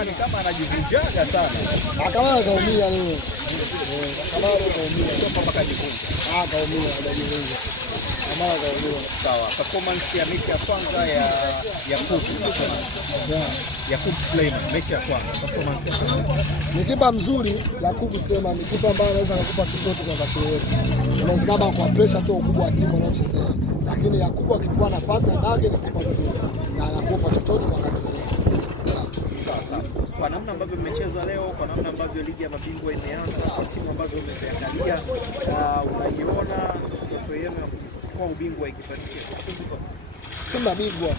Kamara ni kama anajivunjaga sana. Kamara kaumia leo. Kamara kaumia. Sio kwamba kajifunza. Kaumia hajajivunja. Kamara kaumia. Sawa. Performance ya mechi ya kwanza ya Kuku. Yakub Suleiman mechi ya kwanza. Performance ni kipa mzuri. Yakub Suleiman ni kipa ambaye anaweza kukupa chochote kwa wakati wote. Unaweza kwa pressure tu ukubwa wa timu anayochezea. Lakini Yakub akichukua nafasi yake ni kipa mzuri. Na anakufa chochote kwa wakati wote. Kwa namna ambavyo mmecheza leo, kwa namna ambavyo ligi ya mabingwa imeanza, kwa timu ambazo umeziangalia, unaiona ndoto yenu ya kuchukua ubingwa ikifanikiwa? Simba bingwa.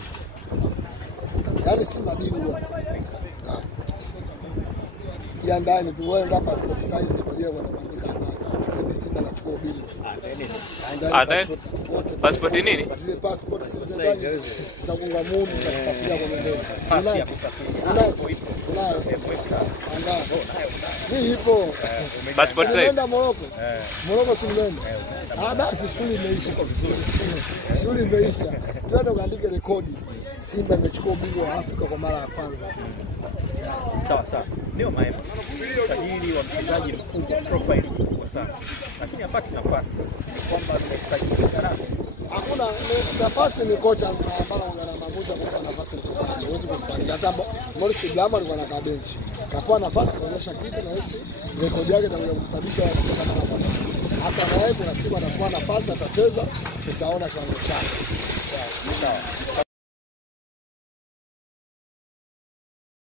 Yaani Simba bingwa. Jiandaeni tu wewe hapa passport size kwa ajili ya kuandika habari. Simba anachukua ubingwa. Passport nini? Zile passport zile za kuunga mudu na kusafiria kwa ndege. Pasi ya kusafiri. Unayo. Angaa. Hii ipo. Passport size. Nenda Morocco. Morocco tunaenda. Basi shughuli imeisha kwa vizuri. Shughuli imeisha. Twende kaandike rekodi. Simba imechukua ubingwa wa Afrika kwa mara ya kwanza. Sawa sawa. Ndio maana usajili wa mchezaji mkubwa, profile kubwa sana. Lakini hapati nafasi. Ni kwamba tumesajili karasi. Hakuna nafasi, ni kocha ambaye ana maamuzi kwa nafasi mchezaji. Huwezi kupangia hata Morris Blama alikuwa na benchi. Kapoa nafasi kuonyesha kitu na hivi rekodi yake ndio kumsababisha kucheza kama bwana. Hata na yeye kuna siku atakuwa nafasi atacheza, tutaona kiwango chake. Sawa.